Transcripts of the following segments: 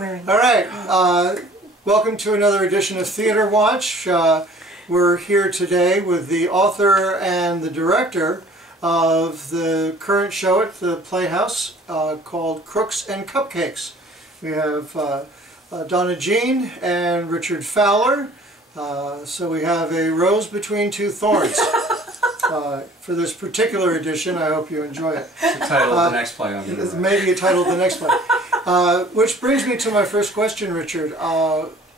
wearing. All right, welcome to another edition of Theater Watch. We're here today with the author and the director of the current show at the Playhouse called Crooks and Cupcakes. We have Donna Jean and Richard Fowler. So we have a rose between two thorns. For this particular edition, I hope you enjoy it. It's the title of the next play I'm going to write. Maybe a title of the next play. Which brings me to my first question, Richard.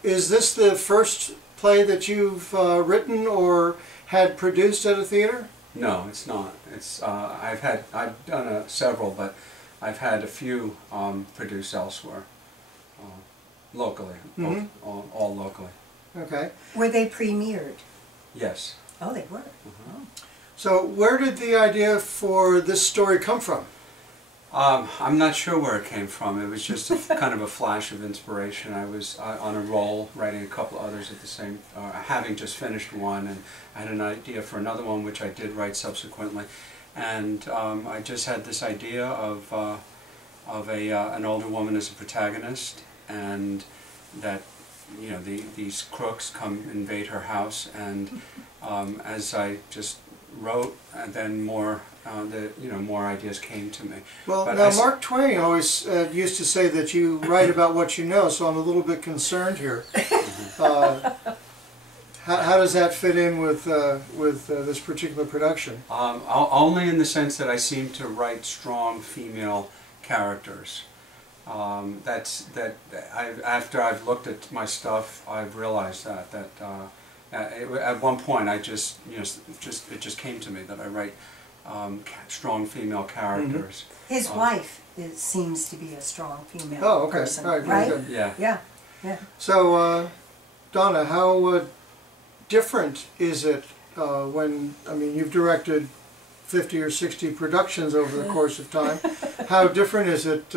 Is this the first play that you've written or had produced at a theater? No, it's not. It's I've done several, but I've had a few produced elsewhere, locally, all locally. Okay. Were they premiered? Yes. Oh, they were. Uh-huh. So where did the idea for this story come from? I'm not sure where it came from. It was just kind of a flash of inspiration. I was on a roll, writing a couple others at the same, having just finished one, and I had an idea for another one, which I did write subsequently. And I just had this idea of an older woman as a protagonist, and that these crooks come invade her house, and as I just wrote, and then more ideas came to me. Well, but now Mark Twain always used to say that you write about what you know, so I'm a little bit concerned here. How does that fit in with this particular production? Only in the sense that I seem to write strong female characters. After I've looked at my stuff, I've realized that at one point it just came to me that I write strong female characters. His wife seems to be a strong female okay. person, All right? right? Good. Yeah. Yeah. So, Donna, how different is it when, you've directed 50 or 60 productions over the course of time. How different is it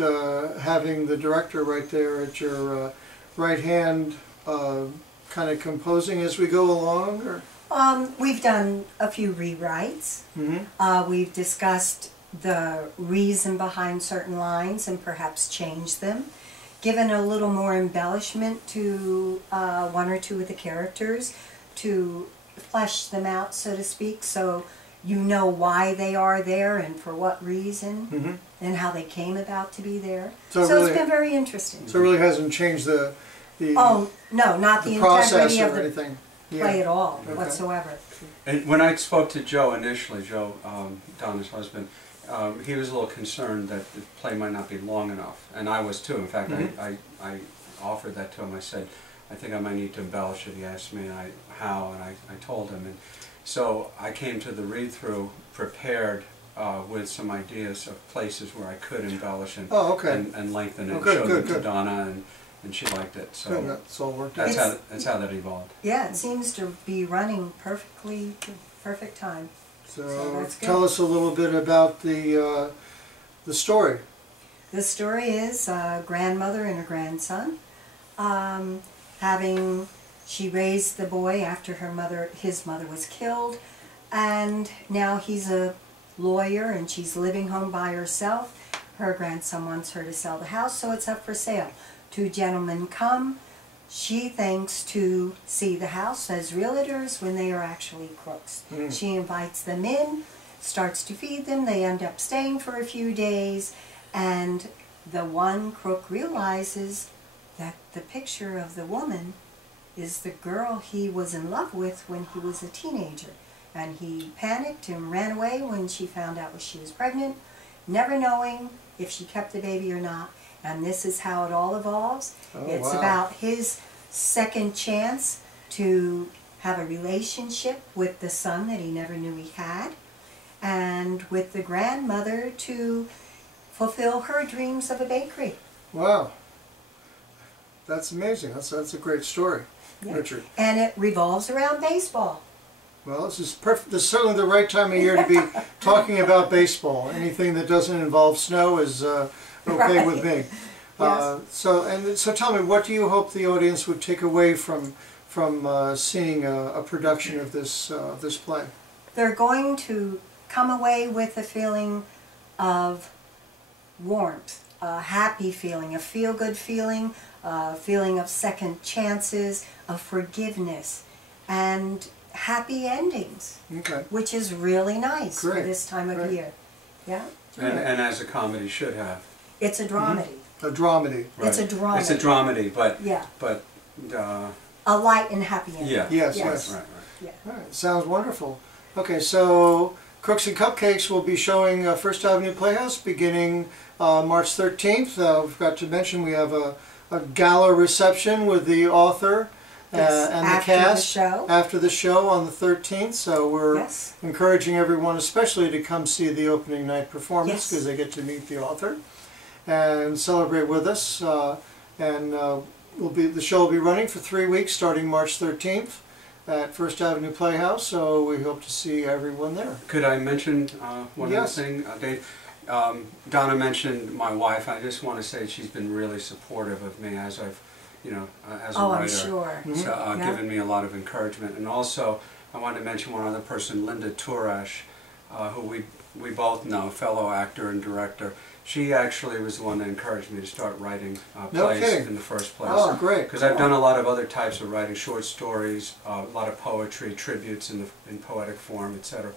having the director right there at your right hand, kind of composing as we go along? Or? We've done a few rewrites. We've discussed the reason behind certain lines and perhaps changed them. Given a little more embellishment to one or two of the characters to flesh them out, so to speak, so you know why they are there and for what reason and how they came about to be there. So really, it's been very interesting. So it really hasn't changed the oh, no, not the integrity of the play at all, whatsoever. And when I spoke to Joe initially, Joe, Donna's husband, he was a little concerned that the play might not be long enough, and I was too. In fact, I offered that to him. I said, I think I might need to embellish it. He asked me how, and I told him. And so I came to the read-through prepared with some ideas of places where I could embellish and lengthen it, and showed them to Donna, and she liked it. So that's all worked out. That's how that evolved. Yeah, it seems to be running perfect time. So tell us a little bit about the story. The story is a grandmother and a grandson. She raised the boy after his mother was killed, and now he's a lawyer and she's living home by herself. Her grandson wants her to sell the house, so it's up for sale. Two gentlemen come. She thinks to see the house as realtors when they are actually crooks. She invites them in, starts to feed them. They end up staying for a few days, and the one crook realizes that the picture of the woman is the girl he was in love with when he was a teenager. And he panicked and ran away when she found out she was pregnant, never knowing if she kept the baby or not. And this is how it all evolves. It's about his second chance to have a relationship with the son that he never knew he had, and with the grandmother to fulfill her dreams of a bakery. Wow. That's amazing. That's a great story, Richard. And it revolves around baseball. Well, this is perfect. This is certainly the right time of year to be talking about baseball. Anything that doesn't involve snow is okay with me. Yes. So tell me, what do you hope the audience would take away from seeing a production of this play? They're going to come away with a feeling of warmth a happy feeling, a feel-good feeling, a feeling of second chances, of forgiveness, and happy endings, Okay. which is really nice for Great, this time of great. year. Yeah, And as a comedy should have. it's a dramedy. A dramedy. It's a Right. dramedy. It's a dramedy, but Yeah, uh, a light and happy ending. yeah. Yes, Yes. yes. Right, right. Yeah. All right, sounds wonderful. Okay, so Crooks and Cupcakes will be showing First Avenue Playhouse beginning March 13th. We've got to mention we have a gala reception with the author Yes, and the after the cast show. after the show on the 13th. So we're Yes. encouraging everyone especially to come see the opening night performance Yes. because they get to meet the author and celebrate with us. The show will be running for 3 weeks starting March 13th at First Avenue Playhouse, so we hope to see everyone there. Could I mention one Yes. other thing, Dave? Donna mentioned my wife. I just want to say she's been really supportive of me as I've, as a Oh, writer. I'm sure. So, Yeah. given me a lot of encouragement. And also, I wanted to mention one other person, Linda Turash, who we both know, fellow actor and director. She actually was the one that encouraged me to start writing No plays kidding. in the first place. Oh, great. Because I've done a lot of other types of writing, short stories, a lot of poetry, tributes in poetic form, etc.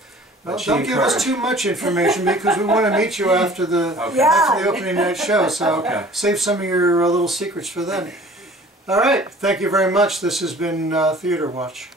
Well, She don't give us encouraged- too much information because we want to meet you after the Okay. Yeah. after the opening night show. So Okay. save some of your little secrets for then. All right. Thank you very much. This has been Theater Watch.